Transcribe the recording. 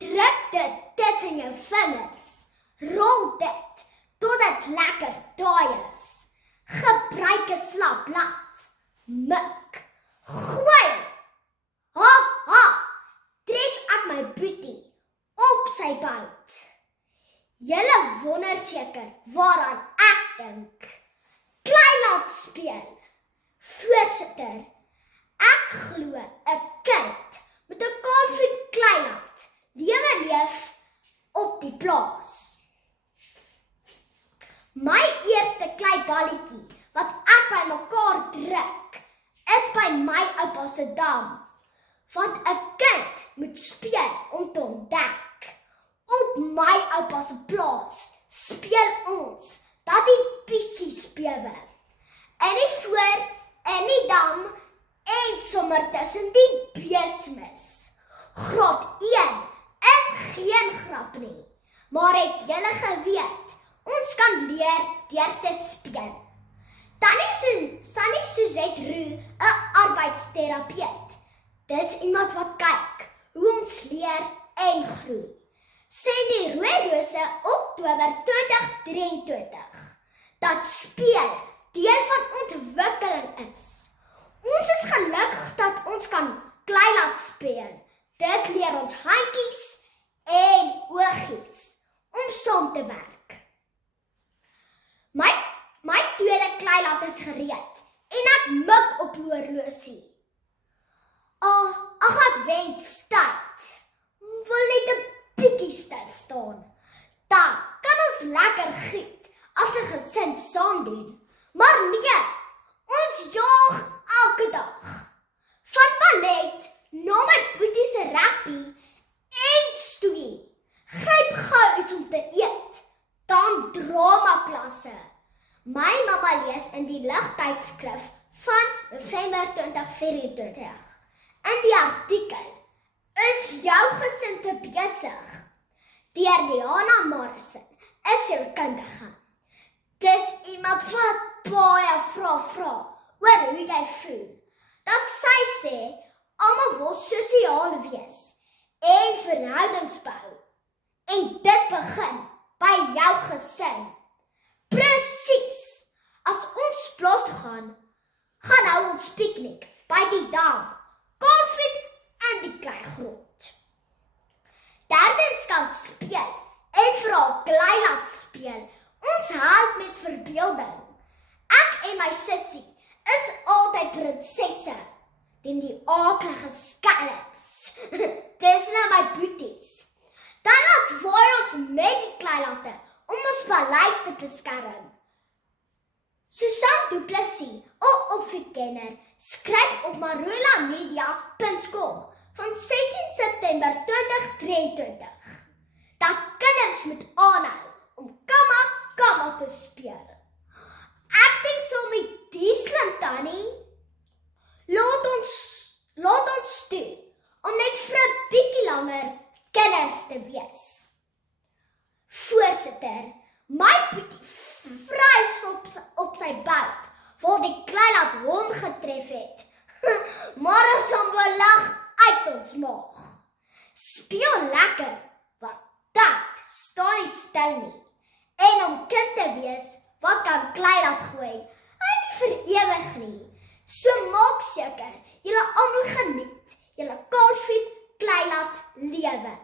Druk dit tussen jou vingers. Rol dit tot dit lekker taai is. Gebruik 'n slap blad. Mik. Gooi. Ha ha. Tref ek my boetie op sy bout. Julle wonder seker waaraan ek dink. Klei laat speel. Voorsitter, ek glo 'n kind met 'n Kaapstad kleinlaat leef op die plaas. My eerste kleiballetjie wat ek by mekaar druk, is by my oupa se dam. Want 'n kind moet speel om te ontdek. Op my oupa se plaas speel ons dat die pissies bewe. In die voor, in die dam en sommer tussen die beesmis. Graad 1 is geen grap nie, maar het julle geweet, ons kan leer deur te speel. Tannie Suzette Roux, 'n arbeidsterapeut. Dis iemand wat kyk hoe ons leer en groei. Sê in die Rooi Rose Oktober 2023 dat speel deel van ontwikkeling is. Ons is gelukkig dat ons kan klei laat speel. Dit leer ons handjies en oogies om saam te werk. My tweede kleilaat is gereed en ek mik op die horlosie. Ag ek wens tyd. Wil net 'n bietjie stil staan. Dan kan ons lekker giet as 'n gesin saam doen. Maar nee, ons jaag elke dag. Van ballet na my boetie se rugby en stoei. Gryp gou iets om te eet. Dan drama klasse. My mamma lees in die Ligtydskrif van November 2024. In die artikel, is jou gesin te besig? Deur Diana Morrison, 'n sielkundige. Dis iemand wat baie vra oor hoe jy voel. Dat sy sê, almal wil sosiaal wees en verhoudings bou. En dit begin by jou gesin. Presies. As ons plaas gaan hou ons piknik by die dam, Kaapstad en die kleigrond. Derdens kan speel en vooral klei laat speel. Ons help met verbeelding. Ek en my sussie is altyd prinsesse teen die aaklige skelms. Dis nou my boeties. Dan laat waai ons met die kleilatte om ons paleis te beskerm. Susan Du Plessis, 'n opvoedkenner, skryf op marulamedia.com van 16 September 2023 dat kinders moet aanhou om kamma te speel. Ek stem saam met die slim tannie. Laat ons toe om net vir 'n bietjie langer kinders te wees. Voorsitter, my boetie vryf op sy bout, waar die kleilaat hom getref het. Maar ons hom belag uit ons maag. Speel lekker, want dit staan nie stil nie. En om kind te wees, wat kan kleilaat gooi, en nie vir ewig nie. So maak seker, julle almal geniet, julle Kaapstad kleilaat lewe.